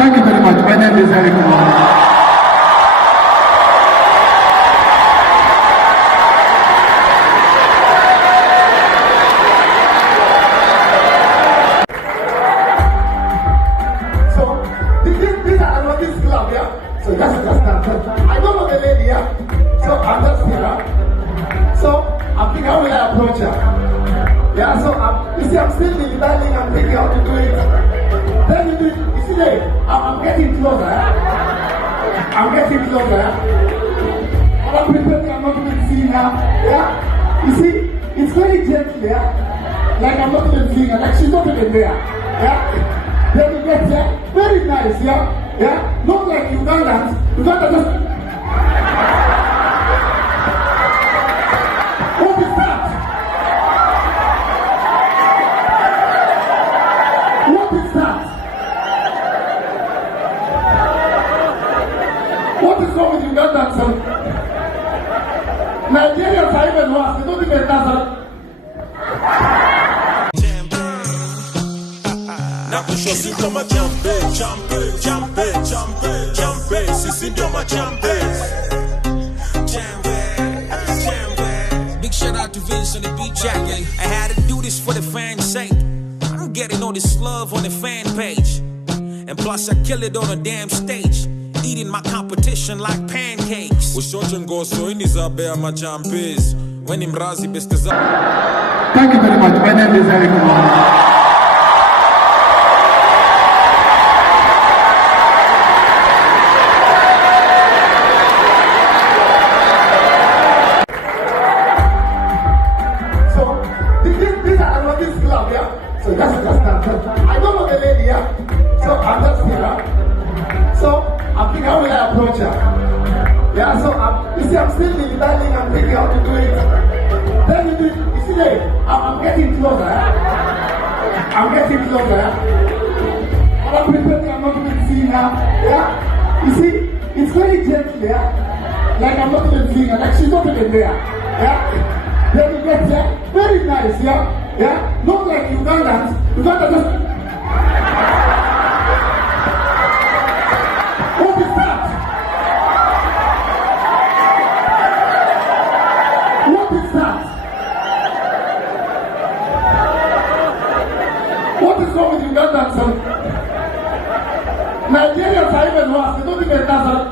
Thank you very much. My name is Eric Omondi. So that's I don't know the lady, yeah? So I'm just here. So I'm thinking, how will I approach her? Yeah, so you see, I'm still learning, I'm thinking how to do it. Then you do it, you see, I'm getting closer, yeah? I'm getting closer, yeah? And I'm pretending I'm not even seeing her, yeah? You see, it's very gentle, yeah? Like I'm not even seeing her, like she's not even there, yeah? Then you get there, very nice, yeah? Yeah, not like Ugandans. Uganda just. What is that? What is that? What is wrong with Ugandans? Nigerians are even worse. They don't even dance. Sisi ndo machampe, sisi ndo machampe. Big shout out to Vince on the beat jacket. I had to do this for the fans' sake. I'm getting all this love on the fan page. And plus I kill it on a damn stage. Eating my competition like pancakes. Ushote ngoso ini zabea machampes. When imrazi beste za. Thank you very much. My name is Eric Omondi. So that's I don't know the lady, yeah? So I'm just here. So I'm thinking, how will I approach her? Yeah, so you see, I'm still learning, I'm thinking how to do it. Then you do it, you see, I'm getting closer, yeah? I'm getting closer, yeah? And I'm pretending I'm not even seeing her, yeah? You see, it's very gentle, yeah? Like I'm not even seeing her, like she's not even there, yeah? Then you get there, very nice, yeah? Yeah, not like Ugandans. Uganda just. What is that? What is that? What is wrong with Ugandans? Nigerians are even worse. They don't even dance.